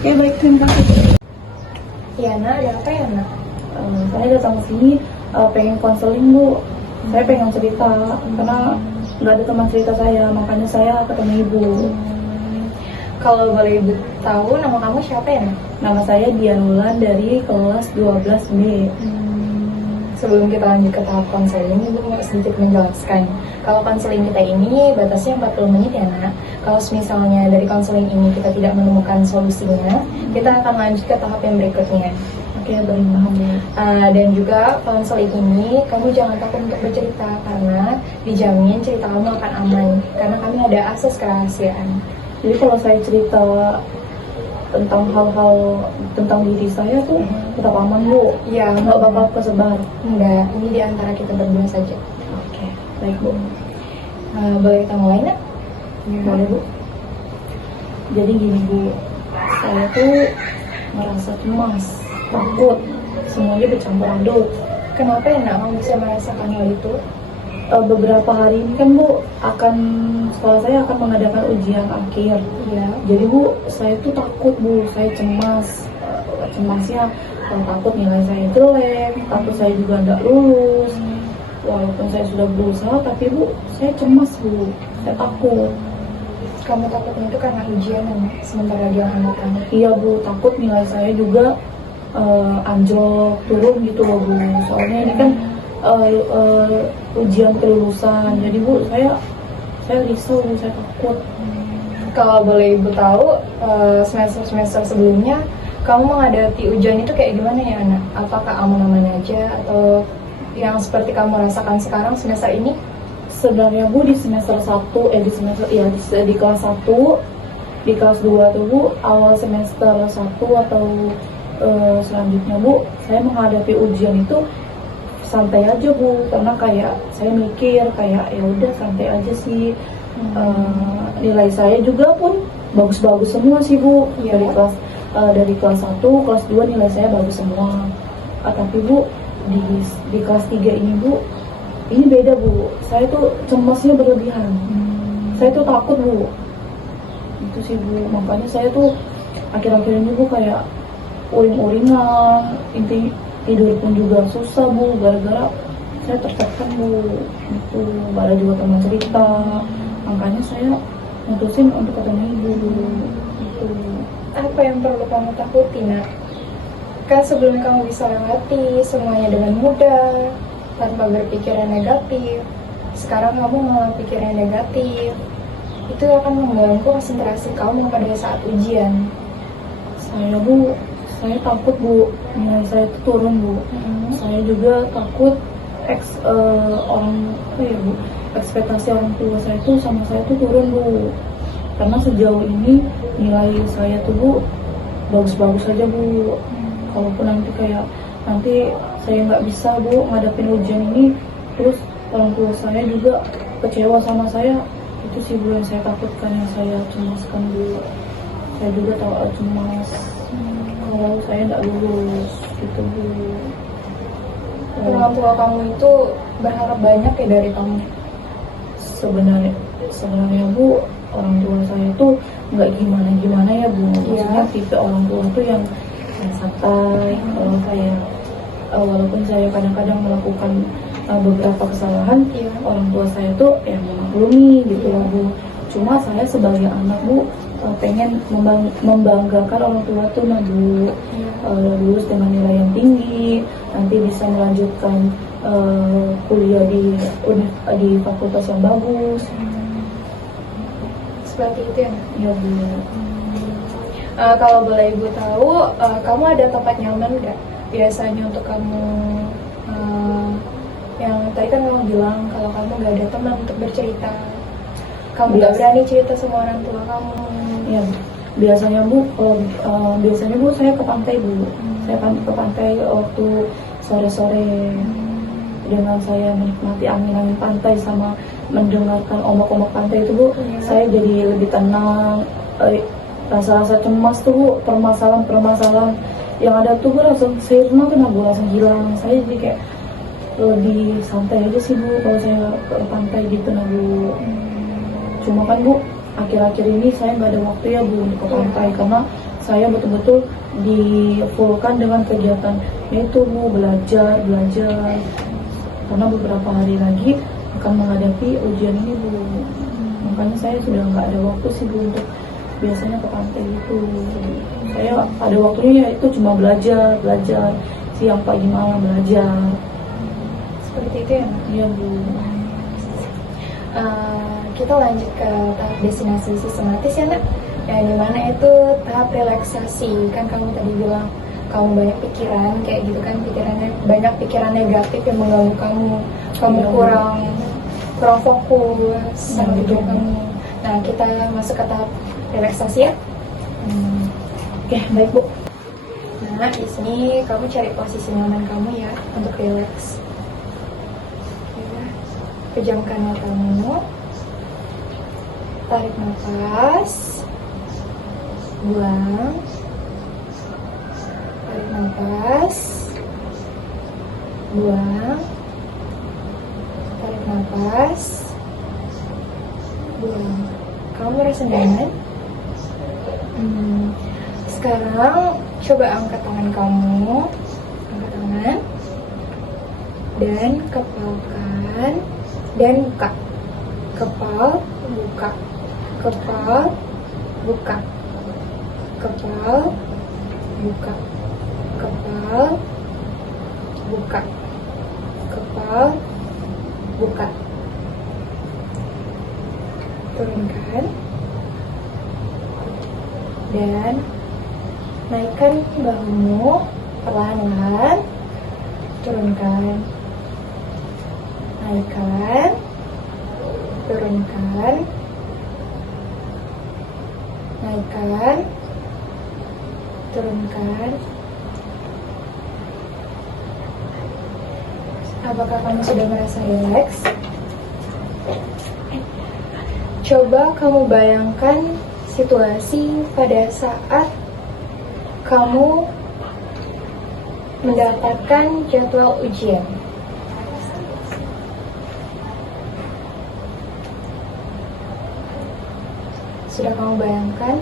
Oke, baik, terima kasih. Iya, Nak, ada apa ya, Nak? Saya datang ke sini pengen konseling, Bu. Saya pengen cerita karena nggak ada teman cerita saya, makanya saya ketemu Ibu. Kalau boleh Ibu tahu, nama kamu siapa ya, Nak? Nama saya Dianulan dari kelas 12B. Sebelum kita lanjut ke tahap konseling, Ibu mau sedikit menjelaskan. Kalau konseling kita ini batasnya 40 menit ya, Nak. Kalau misalnya dari konseling ini kita tidak menemukan solusinya, kita akan lanjut ke tahap yang berikutnya. Oke, baik, paham, Bu. Dan juga konseling ini, kamu jangan takut untuk bercerita karena dijamin cerita kamu akan aman. Karena kami ada akses kerahasiaan. Jadi kalau saya cerita tentang hal-hal tentang diri saya tuh tetap aman, Bu. Iya, Nggak bakal kesebar. enggak. Ini di antara kita berdua saja. Oke, baik, Bu. Boleh kita mulai, Nak? Boleh, Bu. Jadi gini, Bu, saya tuh merasa cemas, takut, semuanya bercampur aduk. Kenapa ya, Nak, kamu bisa merasakan hal itu? Beberapa hari ini kan, Bu, sekolah saya akan mengadakan ujian akhir. Iya. Jadi, Bu, saya tuh takut, Bu, saya cemas. Cemasnya takut nilai saya jelek, takut saya juga nggak lulus. Walaupun saya sudah berusaha, tapi Bu, saya cemas, Bu, saya takut. Kamu takutnya itu karena ujian, Nak, sebentar lagi akan datang. Iya, Bu, takut nilai saya juga anjlok, turun gitu loh, Bu. Soalnya ini kan ujian kelulusan. Jadi, Bu, saya risau, Bu, saya takut. Kalau boleh Ibu tahu, semester-semester sebelumnya kamu menghadapi ujian itu kayak gimana ya, Anak? Apakah aman-aman aja atau yang seperti kamu rasakan sekarang semester ini? Sebenarnya, Bu, di semester 1, di kelas 1, di kelas 2 tuh, Bu, awal semester 1 atau selanjutnya, Bu, saya menghadapi ujian itu santai aja, Bu, karena kayak saya mikir kayak ya udah santai aja sih. Nilai saya juga pun bagus-bagus semua sih, Bu. Iya. Dari kelas 1, kelas 2 nilai saya bagus semua. Tapi, Bu, di kelas 3 ini, Bu, ini beda, Bu. Saya tuh cemasnya berlebihan. Saya tuh takut, Bu. Itu sih, Bu. Makanya saya tuh akhir-akhir ini, Bu, kayak uring-uringan, tidur pun juga susah, Bu, gara-gara saya tertekan, Bu. Itu gak ada juga teman cerita. Makanya saya mutusin untuk ketemu Ibu. Itu. Apa yang perlu kamu takuti, Nak? Kan sebelumnya kamu bisa lewati semuanya dengan mudah, tanpa berpikiran negatif. Sekarang kamu malah pikiran negatif. Itu akan mengganggu konsentrasi kamu pada saat ujian. Saya takut, Bu, nilai saya itu turun, Bu. Saya juga takut ekspektasi orang tua saya itu sama saya itu turun, Bu. Karena sejauh ini nilai saya tuh, Bu, bagus-bagus aja, Bu. Kalaupun nanti saya nggak bisa, Bu, ngadepin ujian ini, terus orang tua saya juga kecewa sama saya, itu sih, Bu, yang saya takutkan, yang saya cemaskan, Bu. Saya juga cemas kalau saya nggak lulus, gitu, Bu. Orang tua kamu itu berharap banyak ya dari kamu? Sebenarnya, Bu, orang tua saya tuh nggak gimana ya, Bu. Maksudnya tipe orang tua tuh yang santai. Kalau saya walaupun saya kadang-kadang melakukan beberapa kesalahan, orang tua saya tuh yang memaklumi gitu loh, Bu. Cuma saya sebagai anak, Bu, pengen membanggakan orang tua tuh, Bu, lulus dengan nilai yang tinggi, nanti bisa melanjutkan kuliah di fakultas yang bagus. Seperti itu ya, Nak? Ya, Bu. Kalau boleh Ibu tahu, kamu ada tempat nyaman nggak biasanya untuk kamu? Yang tadi kan kamu bilang kalau kamu nggak ada teman untuk bercerita, kamu nggak berani cerita sama orang tua kamu. Ya, biasanya, Bu, saya ke pantai, Bu. Saya ke pantai waktu sore-sore, dengan saya menikmati angin-angin pantai sama mendengarkan ombak-ombak pantai itu, Bu, saya jadi lebih tenang. Rasa-rasa cemas tuh, Bu, permasalahan yang ada tuh, Bu, langsung sirna tuh, Bu, langsung hilang. Saya jadi kayak lebih santai aja sih, Bu, kalau saya ke pantai gitu, Bu. Cuma kan, Bu, akhir-akhir ini saya nggak ada waktu ya, Bu, untuk ke pantai karena saya betul-betul di fullkan dengan kegiatan itu Bu, belajar karena beberapa hari lagi akan menghadapi ujian ini Bu. Makanya saya sudah nggak ada waktu sih Bu untuk biasanya ke pantai itu. Saya ada waktunya itu cuma belajar siang pagi malam belajar. Seperti itu ya, Nak? Iya Bu. Kita lanjut ke tahap destinasi sistematis ya, Nak, yang dimana itu tahap relaksasi. Kan kamu tadi bilang kamu banyak pikiran kayak gitu kan, banyak pikiran negatif yang mengganggu kamu Iya, kurang fokus sama Iya, hidup betul. kamu. Nah, kita masuk ke tahap relaksasi ya. Oke, baik Bu. Nah, di sini kamu cari posisi nyaman kamu ya untuk relax. Ya, pejamkan matamu, tarik nafas, buang, tarik nafas, buang, tarik nafas, buang. Kamu merasa nyaman? Sekarang coba angkat tangan kamu, angkat tangan, dan kepalkan, dan buka. Kepal, buka. Kepal, buka. Kepal, buka. Kepal, buka. Kepal, buka. Turunkan. Dan naikkan bahumu perlahan-lahan. Turunkan. Naikkan. Turunkan. Naikkan. Turunkan. Apakah kamu sudah merasa rileks? Coba kamu bayangkan situasi pada saat kamu mendapatkan jadwal ujian. Sudah kamu bayangkan?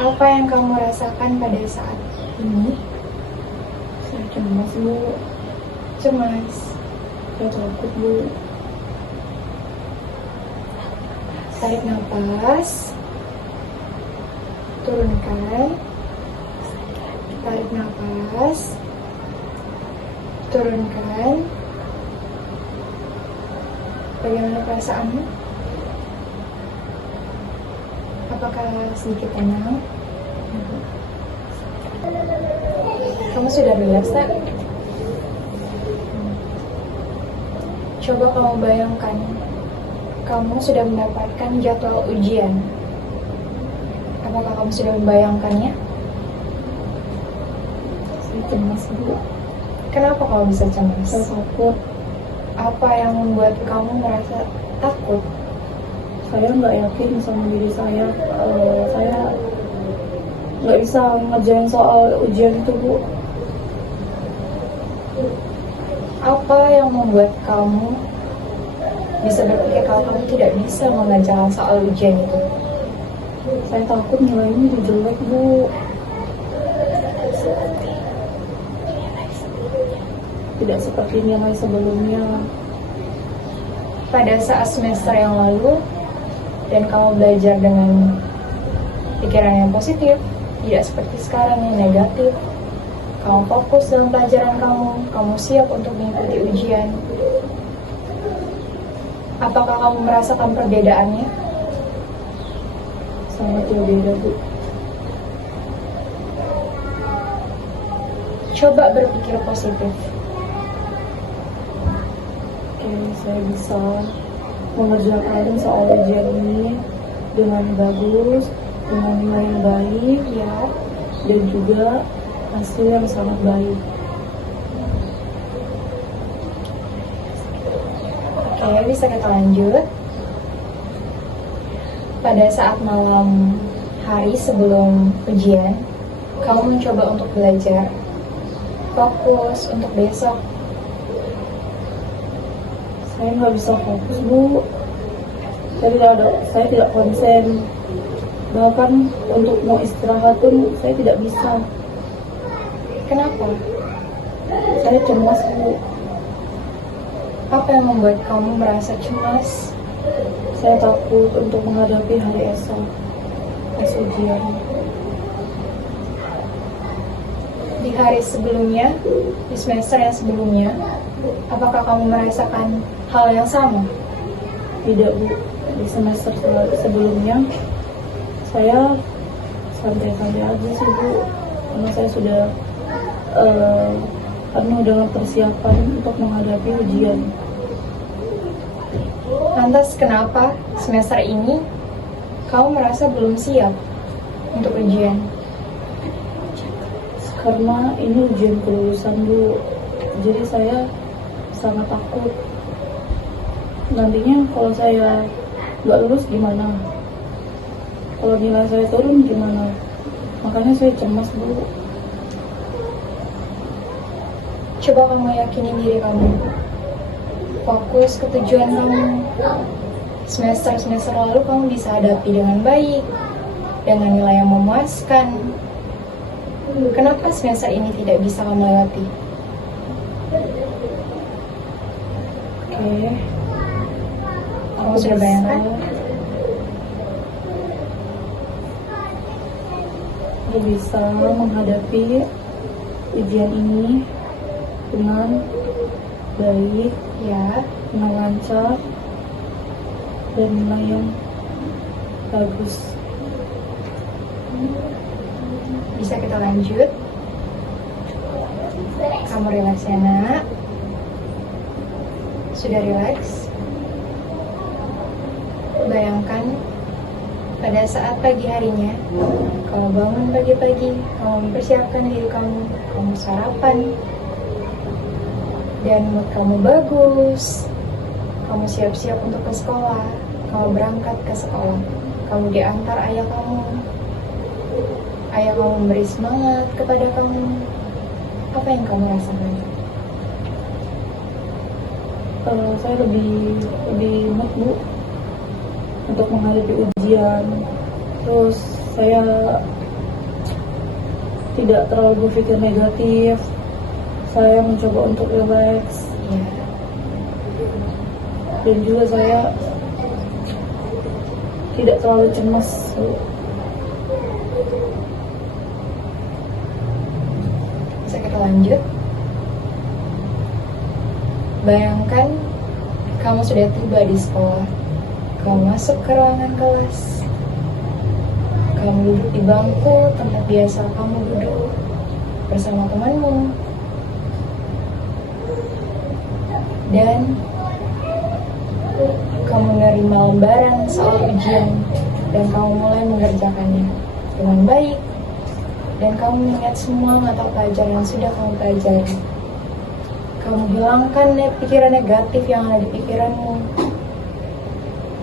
Apa yang kamu rasakan pada saat ini? Saya cemas Bu. Cemas. Saya takut Bu. Tarik nafas. Turunkan. Tarik nafas. Turunkan. Bagaimana perasaanmu? Apakah sedikit tenang? Kamu sudah rileks, tak? Coba kamu bayangkan, kamu sudah mendapatkan jadwal ujian. Apakah kamu sudah membayangkannya? Saya cemas Bu. Kenapa kamu bisa cemas? Saya takut. Apa yang membuat kamu merasa takut? Saya nggak yakin sama diri saya. Saya nggak bisa ngerjain soal ujian itu Bu. Apa yang membuat kamu bisa berpikir kalau kamu tidak bisa mengerjakan soal ujian itu? Saya takut nilainya jadi jelek Bu. Tidak seperti nilai sebelumnya. Pada saat semester yang lalu dan kamu belajar dengan pikiran yang positif, tidak seperti sekarang yang negatif. Kamu fokus dalam pelajaran kamu siap untuk mengikuti ujian. Apakah kamu merasakan perbedaannya? Sangat jauh beda Bu. Coba berpikir positif. Oke, saya bisa mengerjakan soal ujian ini dengan bagus, dengan nilai yang baik, Ya, dan juga hasil yang sangat baik. oke, bisa kita lanjut. Pada saat malam hari sebelum ujian, kamu mencoba untuk belajar, fokus untuk besok. Saya nggak bisa fokus Bu. Saya tidak konsen. Bahkan untuk mau istirahat pun saya tidak bisa. Kenapa? Saya cemas, Bu. Apa yang membuat kamu merasa cemas? Saya takut untuk menghadapi hari esok, pas ujian. Di hari sebelumnya, di semester yang sebelumnya, apakah kamu merasakan hal yang sama? Tidak, Bu. Di semester sebelumnya saya santai-santai aja sih, Bu. Karena saya sudah penuh dengan persiapan untuk menghadapi ujian. Lantas kenapa semester ini kamu merasa belum siap untuk ujian? Karena ini ujian kelulusan, Bu. Jadi saya sangat takut. Nantinya kalau saya nggak lulus gimana? Kalau nilai saya turun gimana? Makanya saya cemas, Bu. Coba kamu yakini diri kamu. Fokus ke tujuan kamu. Semester-semester lalu kamu bisa hadapi dengan baik, dengan nilai yang memuaskan. Kenapa semester ini tidak bisa kamu lewati? Oke. Kamu sudah bayangkan? Aku bisa menghadapi ujian ini dengan baik, Ya, dengan lancar, dan nilai yang bagus. bisa kita lanjut. Kamu relaks ya, Nak. Sudah relaks? Bayangkan pada saat pagi harinya, kamu bangun pagi-pagi, kamu mempersiapkan diri kamu sarapan, dan mood kamu bagus, kamu siap-siap untuk ke sekolah, kamu berangkat ke sekolah, kamu diantar ayah kamu memberi semangat kepada kamu. Apa yang kamu rasakan? Saya lebih mood, Bu, untuk menghadapi ujian. Terus saya tidak terlalu berpikir negatif. Saya mencoba untuk relax, Ya, dan juga saya tidak terlalu cemas, Bu. bisa kita lanjut. Bayangkan kamu sudah tiba di sekolah. Kamu masuk ke ruangan kelas. Kamu duduk di bangku tempat biasa kamu duduk bersama temanmu. Dan kamu menerima lembaran soal ujian dan kamu mulai mengerjakannya dengan baik. Dan kamu mengingat semua mata pelajaran yang sudah kamu pelajari. Kamu hilangkan pikiran negatif yang ada di pikiranmu.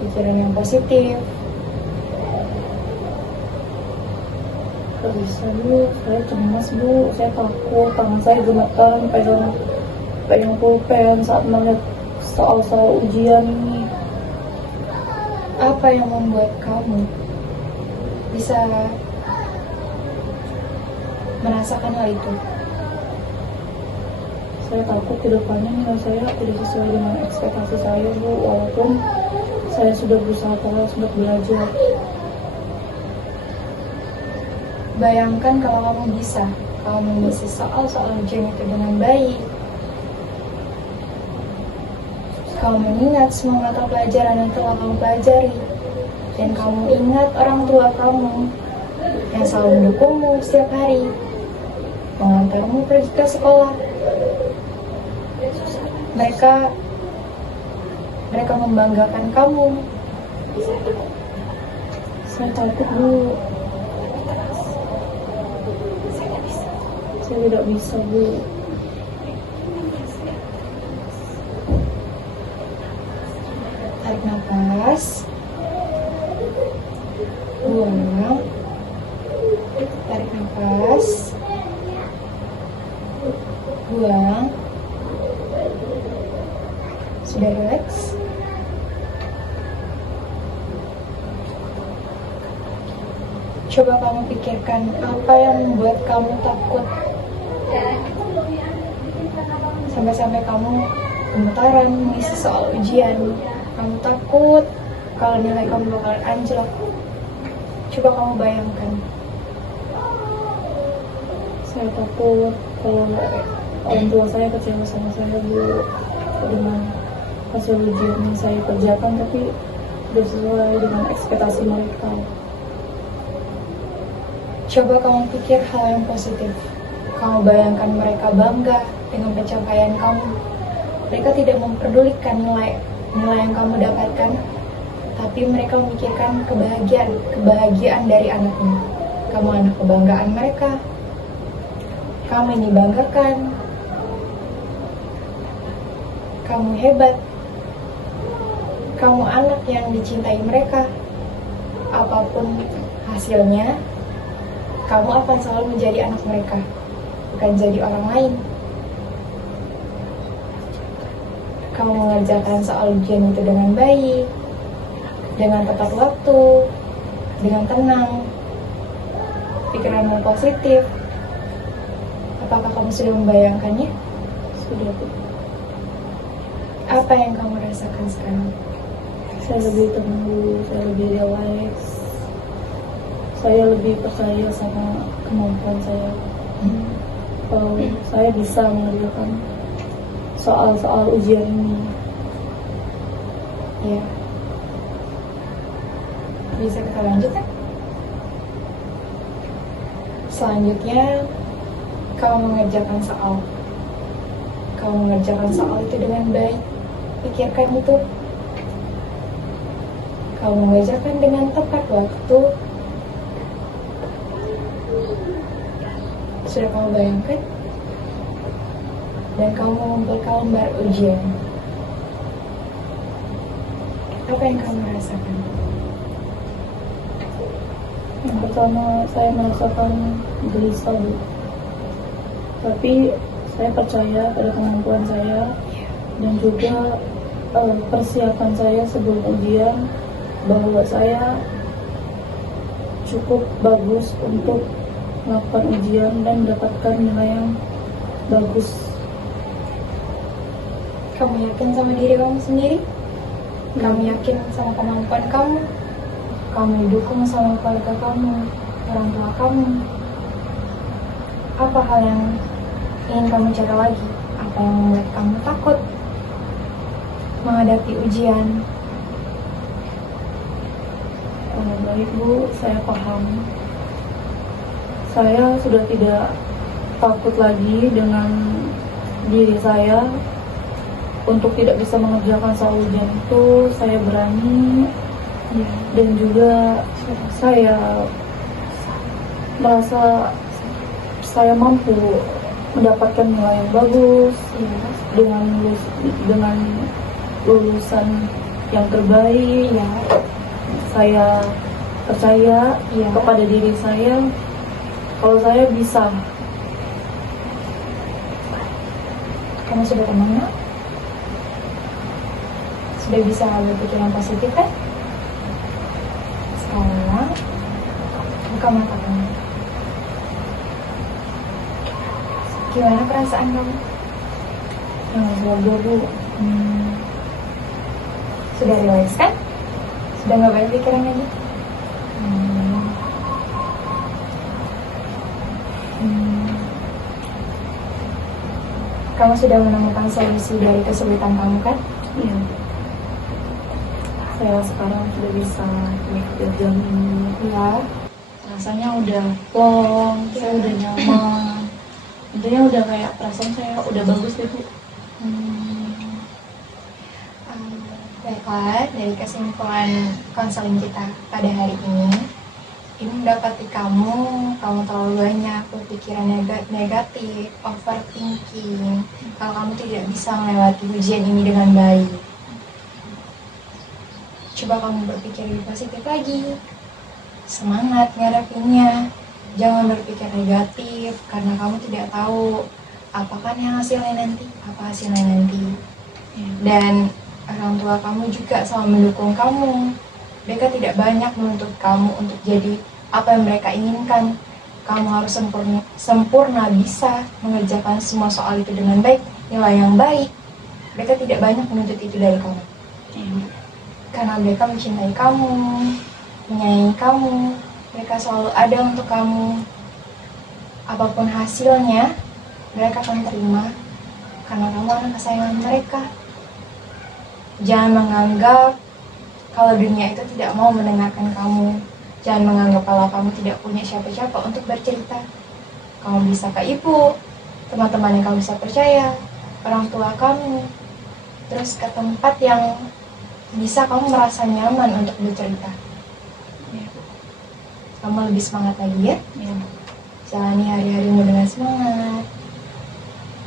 Pikiran yang positif. Gak bisa, Bu. Saya cemas, Bu. Saya takut. Tangan saya gemetar pegang pulpen saat melihat soal-soal ujian ini. Apa yang membuat kamu bisa merasakan hal itu? Saya takut ke depannya nilai saya tidak sesuai dengan ekspektasi saya, Bu. Walaupun saya sudah berusaha keras untuk belajar. Bayangkan kalau kamu bisa, kamu mengisi soal-soal ujian itu dengan baik. Kamu mengingat semua mata pelajaran yang telah kamu pelajari. Dan kamu ingat orang tua kamu yang selalu mendukungmu setiap hari, mengantarmu pergi ke sekolah. Mereka membanggakan kamu. Saya takut, Bu. Saya tidak bisa, Bu. Tarik nafas. Buang. Tarik nafas. Buang. Sudah relax? Coba kamu pikirkan apa yang membuat kamu takut. Sampai-sampai kamu gemetaran mengisi soal ujian. Kamu takut kalau nilai kamu bakalan anjlok. Coba kamu bayangkan. Saya takut kalau orang tua saya kecewa sama saya Bu dengan hasil ujian yang saya kerjakan tapi tidak sesuai dengan ekspektasi mereka. Coba kamu pikir hal yang positif. Kamu bayangkan mereka bangga dengan pencapaian kamu. Mereka tidak memperdulikan nilai yang kamu dapatkan, tapi mereka memikirkan kebahagiaan dari anaknya. Kamu anak kebanggaan mereka. Kamu ini banggakan. Kamu hebat. Kamu anak yang dicintai mereka. Apapun hasilnya, kamu akan selalu menjadi anak mereka, bukan jadi orang lain. Kamu mengerjakan soal ujian itu dengan baik, dengan tepat waktu, dengan tenang, pikiranmu positif. Apakah kamu sudah membayangkannya? Sudah Bu. Apa yang kamu rasakan sekarang? Saya lebih tenang Bu, saya lebih relax. Saya lebih percaya sama kemampuan saya. Kalau saya bisa mengerjakan soal-soal ujian ini. Ya. Bisa kita lanjut kan? Selanjutnya, kamu mengerjakan soal. Kamu mengerjakan soal itu dengan baik. Pikirkan itu. Kamu mengerjakan dengan tepat waktu. Sudah kamu bayangkan? Dan kamu mengumpulkan lembar ujian. Apa yang kamu rasakan? Yang pertama saya merasakan gelisah Bu. Tapi saya percaya pada kemampuan saya dan juga persiapan saya sebelum ujian bahwa saya cukup bagus untuk melakukan ujian dan mendapatkan nilai yang bagus. Kamu yakin sama diri kamu sendiri? Kamu yakin sama kemampuan kamu? Kamu didukung sama keluarga kamu, orang tua kamu. Apa hal yang ingin kamu cari lagi? Apa yang membuat kamu takut menghadapi ujian? Baik Bu, saya paham. Saya sudah tidak takut lagi dengan diri saya untuk tidak bisa mengerjakan soal ujian itu. Saya berani dan juga saya merasa saya mampu mendapatkan nilai yang bagus dengan lulusan yang terbaik. Saya percaya kepada diri saya kalau saya bisa. Kamu sudah tenang, nak? Sudah bisa berpikiran positif kan? Sekarang buka mata kamu. Gimana perasaan kamu? Semoga Bu. Sudah relax kan? Sudah nggak banyak pikiran lagi? Kamu sudah menemukan solusi dari kesulitan kamu kan? Iya. Saya sekarang sudah bisa jam ini. Iya. Rasanya udah plong, saya udah nyaman. Intinya udah kayak perasaan saya udah bagus deh Bu. Baiklah, dari kesimpulan konseling kita pada hari ini mendapati kamu terlalu banyak berpikiran negatif, overthinking, kalau kamu tidak bisa melewati ujian ini dengan baik. Coba kamu berpikir lebih positif lagi, semangat ngadepinnya, jangan berpikir negatif karena kamu tidak tahu apakah yang hasilnya nanti, apa hasilnya nanti. Dan orang tua kamu juga selalu mendukung kamu. Mereka tidak banyak menuntut kamu untuk jadi apa yang mereka inginkan. Kamu harus sempurna bisa mengerjakan semua soal itu dengan baik, nilai yang baik. Mereka tidak banyak menuntut itu dari kamu. Karena mereka mencintai kamu, menyayangi kamu, mereka selalu ada untuk kamu. Apapun hasilnya, mereka akan terima karena kamu anak kesayangan mereka. Jangan menganggap kalau dunia itu tidak mau mendengarkan kamu. Jangan menganggap kalau kamu tidak punya siapa-siapa untuk bercerita. Kamu bisa ke ibu, teman-teman yang kamu bisa percaya, orang tua kamu, terus ke tempat yang bisa kamu merasa nyaman untuk bercerita. Kamu lebih semangat lagi ya. Jalani hari-harimu dengan semangat.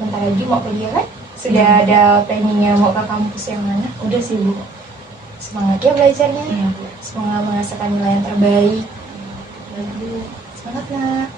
Bentar lagi mau kuliah kan? Sudah ada planningnya mau ke kampus yang mana? Udah sih Bu. Semangat ya belajarnya. Iya Bu. Semoga menghasilkan nilai yang terbaik. Lalu Semangat nak.